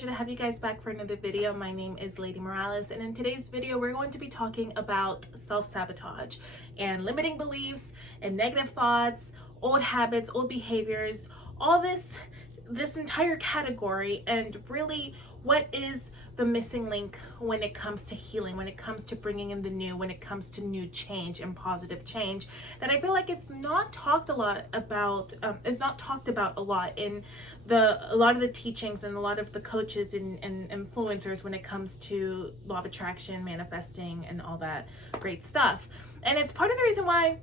pleasure to have you guys back for another video. My name is Leydi Morales, and in today's video we're going to be talking about self-sabotage and limiting beliefs and negative thoughts, old habits, old behaviors, all this entire category, and really what is the missing link when it comes to healing, when it comes to bringing in the new, when it comes to new change and positive change, that I feel like it's not talked about a lot in a lot of the teachings and a lot of the coaches and influencers when it comes to law of attraction, manifesting, and all that great stuff. And it's part of the reason why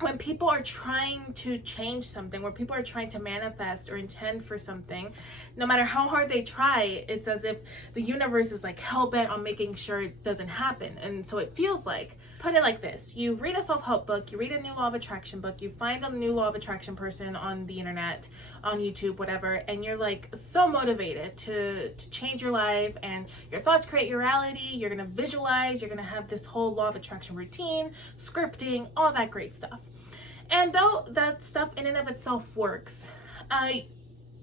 when people are trying to change something, when people are trying to manifest or intend for something, no matter how hard they try, it's as if the universe is like hell-bent on making sure it doesn't happen. And so it feels like, put it like this: you read a self-help book, you read a new law of attraction book, you find a new law of attraction person on the internet, on YouTube, whatever, and you're like so motivated to change your life, and your thoughts create your reality. You're gonna visualize, you're gonna have this whole law of attraction routine, scripting, all that great stuff. And though that stuff in and of itself works,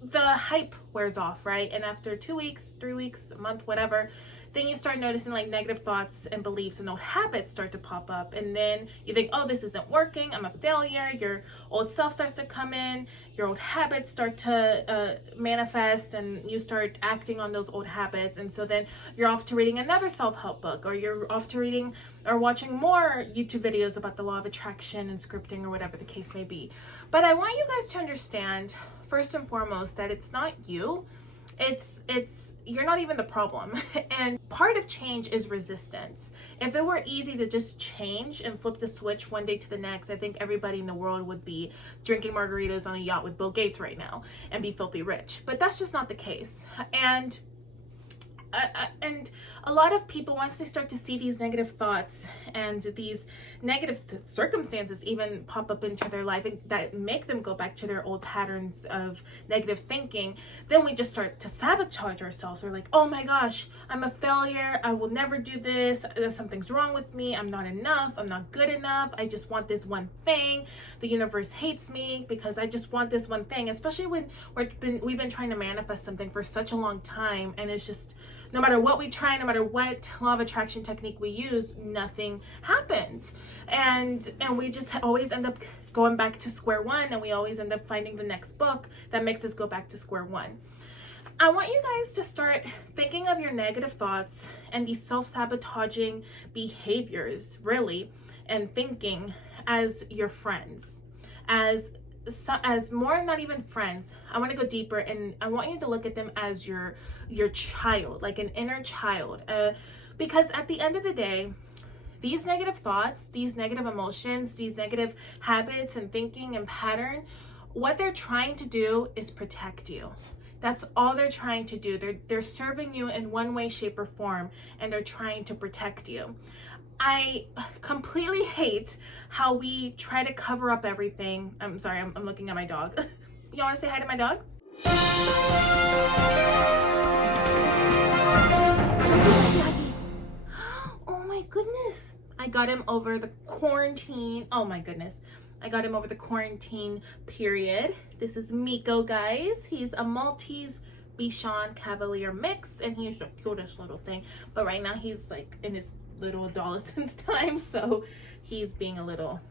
the hype wears off, right? And after 2 weeks, 3 weeks, a month, whatever, then you start noticing like negative thoughts and beliefs and old habits start to pop up. And then you think, oh, this isn't working, I'm a failure. Your old self starts to come in, your old habits start to manifest, and you start acting on those old habits. And so then you're off to reading another self-help book, or you're off to reading or watching more YouTube videos about the law of attraction and scripting, or whatever the case may be. But I want you guys to understand, first and foremost, that it's not you. You're not even the problem. And part of change is resistance. If it were easy to just change and flip the switch one day to the next, I think everybody in the world would be drinking margaritas on a yacht with Bill Gates right now and be filthy rich. But that's just not the case. And a lot of people, once they start to see these negative thoughts and these negative circumstances even pop up into their life that make them go back to their old patterns of negative thinking, then we just start to sabotage ourselves. We're like, oh my gosh, I'm a failure, I will never do this, something's wrong with me, I'm not enough, I'm not good enough, I just want this one thing, the universe hates me because I just want this one thing. Especially when we've been trying to manifest something for such a long time, and it's just, no matter what we try, no matter what law of attraction technique we use, nothing happens. And we just always end up going back to square one, and we always end up finding the next book that makes us go back to square one. I want you guys to start thinking of your negative thoughts and these self-sabotaging behaviors, really, and thinking as your friends, as more, not even friends. I want to go deeper, and I want you to look at them as your child, like an inner child, because at the end of the day, these negative thoughts, these negative emotions, these negative habits and thinking and pattern, what they're trying to do is protect you. That's all they're trying to do. They're serving you in one way, shape, or form, and they're trying to protect you. I completely hate how we try to cover up everything. I'm sorry, I'm looking at my dog. You want to say hi to my dog? Oh my goodness. I got him over the quarantine. Oh my goodness. I got him over the quarantine period. This is Mikko, guys. He's a Maltese Bichon Cavalier mix, and he's the cutest little thing. But right now he's like in his little adolescence time, so he's being a little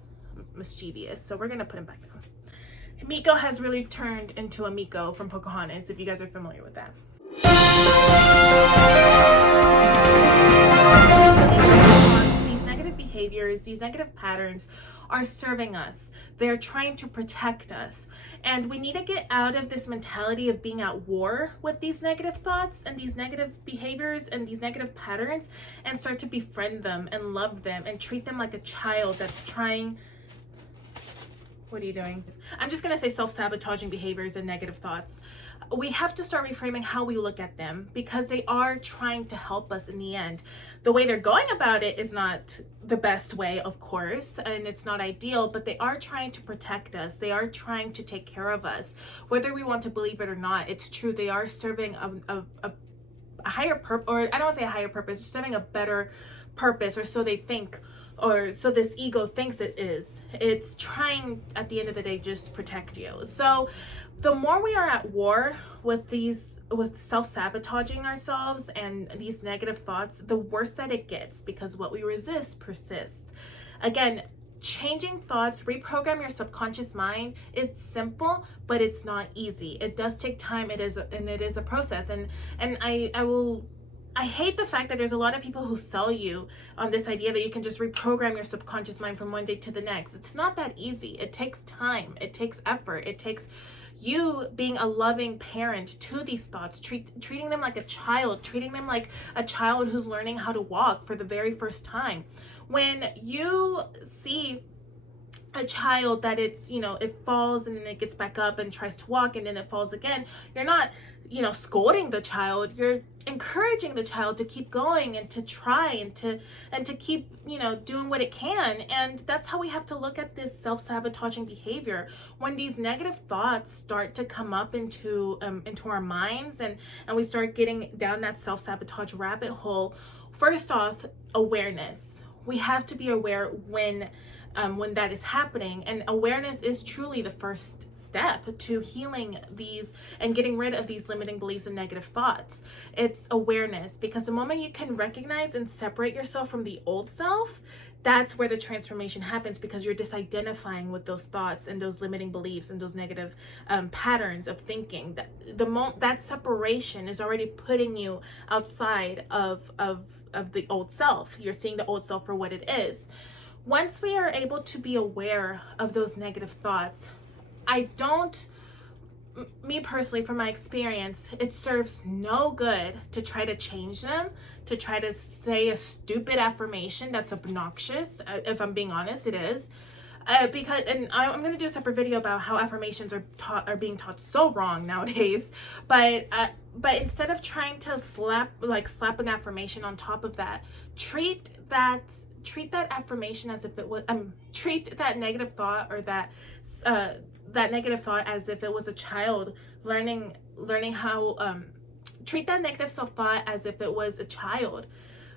mischievous, so we're gonna put him back down. Mikko has really turned into a Mikko from Pocahontas, if you guys are familiar with that. These negative behaviors, these negative patterns are serving us. They're trying to protect us, and we need to get out of this mentality of being at war with these negative thoughts and these negative behaviors and these negative patterns, and start to befriend them and love them and treat them like a child that's trying. What are you doing? I'm just gonna say self-sabotaging behaviors and negative thoughts. We have to start reframing how we look at them, because they are trying to help us in the end. The way they're going about it is not the best way, of course, and it's not ideal, but they are trying to protect us. They are trying to take care of us. Whether we want to believe it or not, it's true. They are serving a higher purpose, or I don't want to say a higher purpose, serving a better purpose, or so they think, or so this ego thinks it is. It's trying, at the end of the day, just protect you. So the more we are at war with these self-sabotaging ourselves and these negative thoughts, the worse that it gets, because what we resist persists. Again, changing thoughts, reprogram your subconscious mind. It's simple, but it's not easy. It does take time. It is a process. And I hate the fact that there's a lot of people who sell you on this idea that you can just reprogram your subconscious mind from one day to the next. It's not that easy. It takes time. It takes effort. It takes you being a loving parent to these thoughts, treating them like a child, treating them like a child who's learning how to walk for the very first time. When you see a child that it's, it falls and then it gets back up and tries to walk and then it falls again, you're not, scolding the child. You're encouraging the child to keep going and to try and to keep, doing what it can. And that's how we have to look at this self-sabotaging behavior. When these negative thoughts start to come up into our minds and we start getting down that self-sabotage rabbit hole, first off, awareness. We have to be aware when that is happening, and awareness is truly the first step to healing these and getting rid of these limiting beliefs and negative thoughts. It's awareness, because the moment you can recognize and separate yourself from the old self, that's where the transformation happens, because you're disidentifying with those thoughts and those limiting beliefs and those negative patterns of thinking. That separation is already putting you outside of the old self. You're seeing the old self for what it is. Once we are able to be aware of those negative thoughts, me personally, from my experience, it serves no good to try to change them, to try to say a stupid affirmation that's obnoxious. If I'm being honest, it is. Because I'm going to do a separate video about how affirmations are being taught so wrong nowadays. But instead of trying to slap an affirmation on top of that, treat that affirmation as if it was, treat that negative thought or that negative thought as if it was a child learning how, treat that negative self-thought as if it was a child.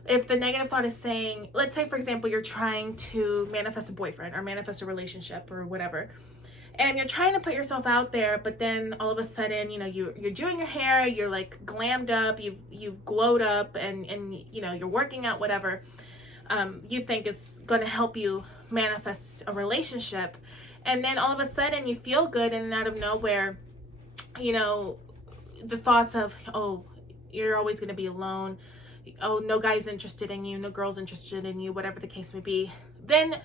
If the negative thought is saying, let's say, for example, you're trying to manifest a boyfriend or manifest a relationship or whatever, and you're trying to put yourself out there, but then all of a sudden, you're doing your hair, you're like glammed up, you've glowed up, and you're working out, whatever, you think is going to help you manifest a relationship. And then all of a sudden you feel good, and out of nowhere, the thoughts of, oh, you're always going to be alone. Oh, no guy's interested in you. No girl's interested in you, whatever the case may be. Then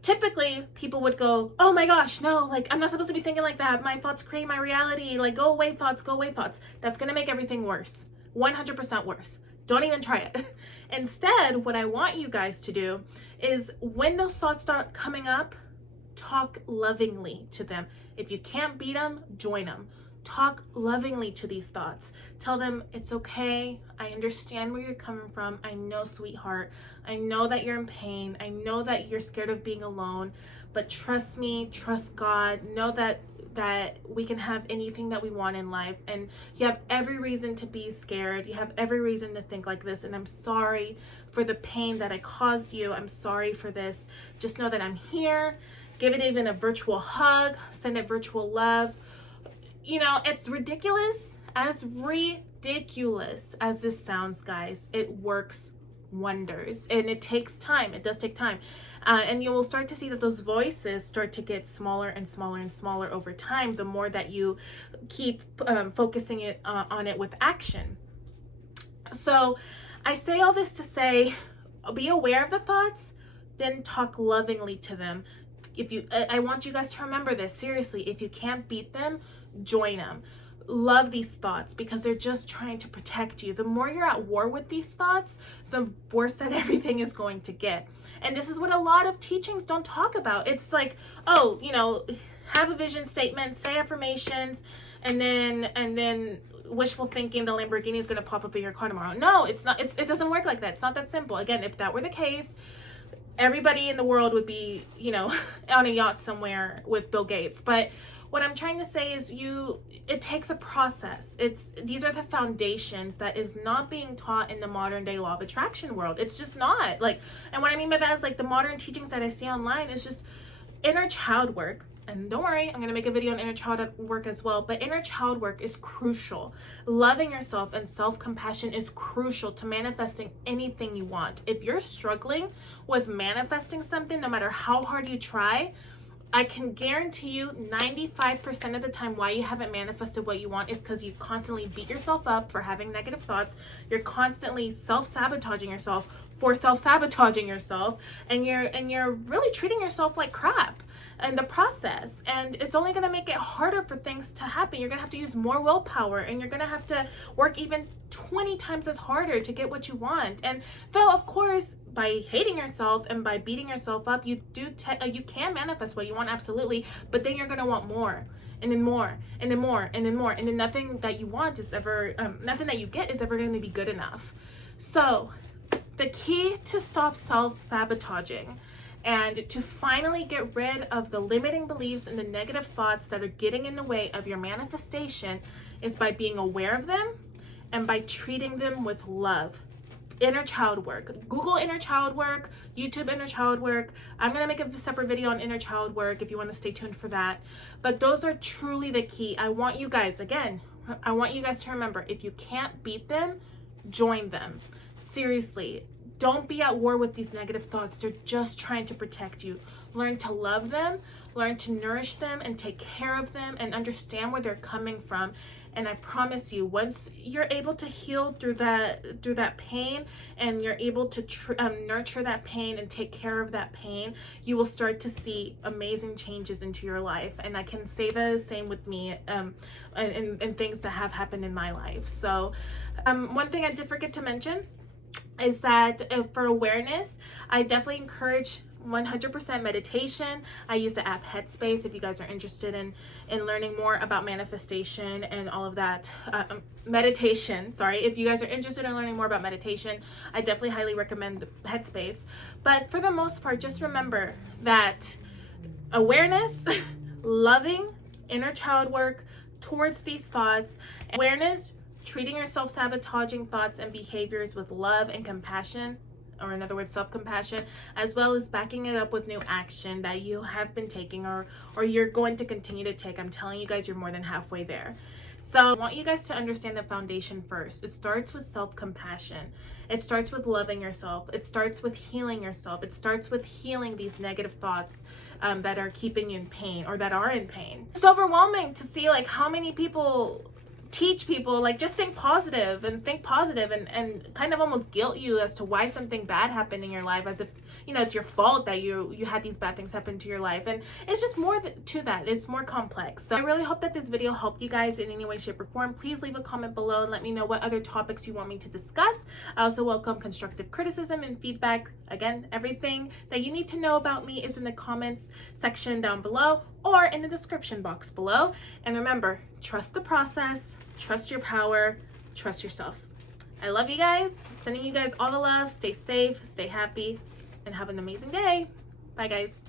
typically people would go, oh my gosh, no, I'm not supposed to be thinking like that. My thoughts create my reality. Go away thoughts, go away thoughts. That's going to make everything worse. 100% worse. Don't even try it. Instead, what I want you guys to do is, when those thoughts start coming up, talk lovingly to them. If you can't beat them, join them. Talk lovingly to these thoughts. Tell them, it's okay. I understand where you're coming from. I know, sweetheart. I know that you're in pain. I know that you're scared of being alone, but trust me, trust God. Know that we can have anything that we want in life, and you have every reason to be scared. You have every reason to think like this, and I'm sorry for the pain that I caused you. I'm sorry for this. Just know that I'm here. Give it even a virtual hug. Send it virtual love. It's ridiculous. As ridiculous as this sounds, guys, it works wonders, and it takes time. It does take time. And you will start to see that those voices start to get smaller and smaller and smaller over time, the more that you keep focusing on it with action. So I say all this to say, be aware of the thoughts, then talk lovingly to them. I want you guys to remember this, seriously. If you can't beat them, join them. Love these thoughts, because they're just trying to protect you. The more you're at war with these thoughts, the worse that everything is going to get. And this is what a lot of teachings don't talk about. It's like, oh, have a vision statement, say affirmations, and then wishful thinking, the Lamborghini is going to pop up in your car tomorrow. No, it's not. It doesn't work like that. It's not that simple. Again, if that were the case, everybody in the world would be, on a yacht somewhere with Bill Gates. But what I'm trying to say is, it takes a process. These are the foundations that is not being taught in the modern day law of attraction world. It's just not. And what I mean by that is, the modern teachings that I see online is just inner child work. And don't worry, I'm going to make a video on inner child work as well, but inner child work is crucial. Loving yourself and self-compassion is crucial to manifesting anything you want. If you're struggling with manifesting something, no matter how hard you try, I can guarantee you 95% of the time why you haven't manifested what you want is because you constantly beat yourself up for having negative thoughts. You're constantly self-sabotaging yourself for self-sabotaging yourself, and you're really treating yourself like crap in the process, and it's only going to make it harder for things to happen. You're going to have to use more willpower, and you're going to have to work even 20 times as harder to get what you want. And though, of course, by hating yourself and by beating yourself up, you can manifest what you want, absolutely, but then you're going to want more, and then more, and then more, and then more, and then nothing that you want is ever nothing that you get is ever going to be good enough. So the key to stop self-sabotaging and to finally get rid of the limiting beliefs and the negative thoughts that are getting in the way of your manifestation is by being aware of them and by treating them with love. Inner child work. Google inner child work, YouTube inner child work. I'm going to make a separate video on inner child work if you want to stay tuned for that. But those are truly the key. I want you guys to remember, if you can't beat them, join them. Seriously, don't be at war with these negative thoughts. They're just trying to protect you. Learn to love them, learn to nourish them and take care of them and understand where they're coming from. And I promise you, once you're able to heal through that pain, and you're able to nurture that pain and take care of that pain, you will start to see amazing changes into your life. And I can say the same with me and things that have happened in my life. So one thing I did forget to mention is that for awareness, I definitely encourage 100% meditation. I use the app Headspace if you guys are interested in learning more about manifestation and all of that. Meditation, sorry. If you guys are interested in learning more about meditation, I definitely highly recommend Headspace. But for the most part, just remember that awareness, loving, inner child work towards these thoughts, awareness, treating your self-sabotaging thoughts and behaviors with love and compassion, or in other words, self-compassion, as well as backing it up with new action that you have been taking or you're going to continue to take. I'm telling you guys, you're more than halfway there. So I want you guys to understand the foundation first. It starts with self-compassion. It starts with loving yourself. It starts with healing yourself. It starts with healing these negative thoughts that are keeping you in pain or that are in pain. It's overwhelming to see like how many people teach people like just think positive and kind of almost guilt you as to why something bad happened in your life, as if it's your fault that you had these bad things happen to your life. And it's just more to that. It's more complex. So I really hope that this video helped you guys in any way, shape, or form. Please leave a comment below and let me know what other topics you want me to discuss. I also welcome constructive criticism and feedback. Again, everything that you need to know about me is in the comments section down below or in the description box below. And remember, trust the process, trust your power, trust yourself. I love you guys. Sending you guys all the love. Stay safe, stay happy, and have an amazing day. Bye, guys.